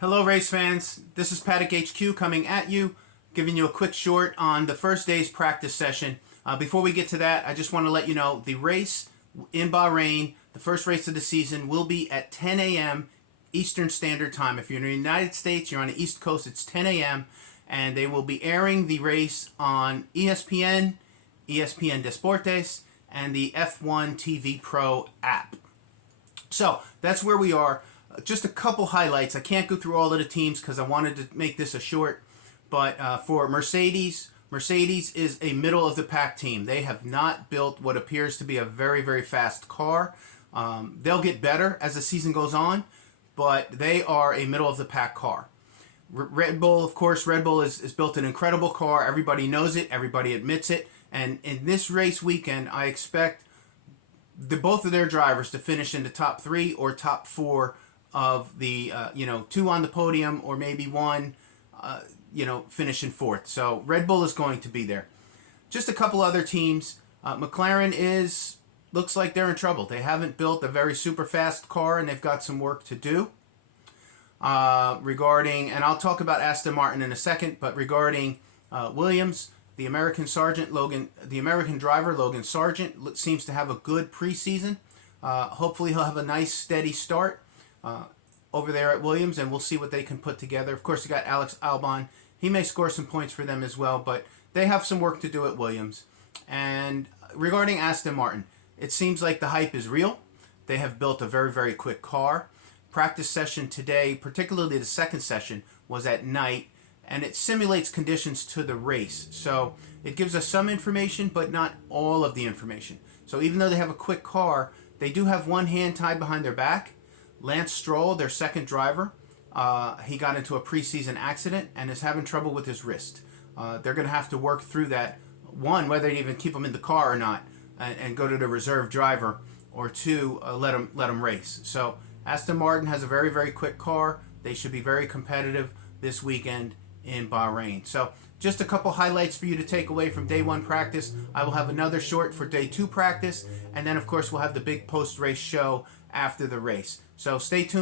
Hello race fans, this is Paddock HQ coming at you, giving you a quick short on the first day's practice session. Before we get to that, I just want to let you know the race in Bahrain, the first race of the season, will be at 10 a.m. Eastern Standard Time. If you're in the United States, you're on the East Coast, it's 10 a.m. and they will be airing the race on ESPN, ESPN Deportes, and the F1 TV Pro app. So that's where we are. Just a couple highlights. I can't go through all of the teams because I wanted to make this a short. But for Mercedes, Mercedes is a middle of the pack team. They have not built what appears to be a very, very fast car. They'll get better as the season goes on, but they are a middle of the pack car. Red Bull, of course, Red Bull is built an incredible car. Everybody knows it. Everybody admits it. And in this race weekend, I expect both of their drivers to finish in the top 3 or top 4 of the, 2 on the podium, or maybe 1, finishing 4th. So Red Bull is going to be there. Just a couple other teams. McLaren looks like they're in trouble. They haven't built a very super fast car, and they've got some work to do. Regarding, and I'll talk about Aston Martin in a second, but regarding Williams, the American driver Logan Sargent seems to have a good preseason. Hopefully he'll have a nice steady start over there at Williams, and we'll see what they can put together. Of course, you got Alex Albon. He may score some points for them as well, but they have some work to do at Williams. And regarding Aston Martin, it seems like the hype is real. They have built a very, very quick car. Practice session today, particularly the second session, was at night, and it simulates conditions to the race. So it gives us some information, but not all of the information. So even though they have a quick car, they do have one hand tied behind their back. Lance Stroll, their second driver, he got into a preseason accident and is having trouble with his wrist. They're going to have to work through that. One, whether they even keep him in the car or not, and go to the reserve driver, or 2, let him race. So Aston Martin has a very, very quick car. They should be very competitive this weekend in Bahrain. So just a couple highlights for you to take away from day 1 practice. I will have another short for day 2 practice, and then of course we'll have the big post-race show after the race. So stay tuned.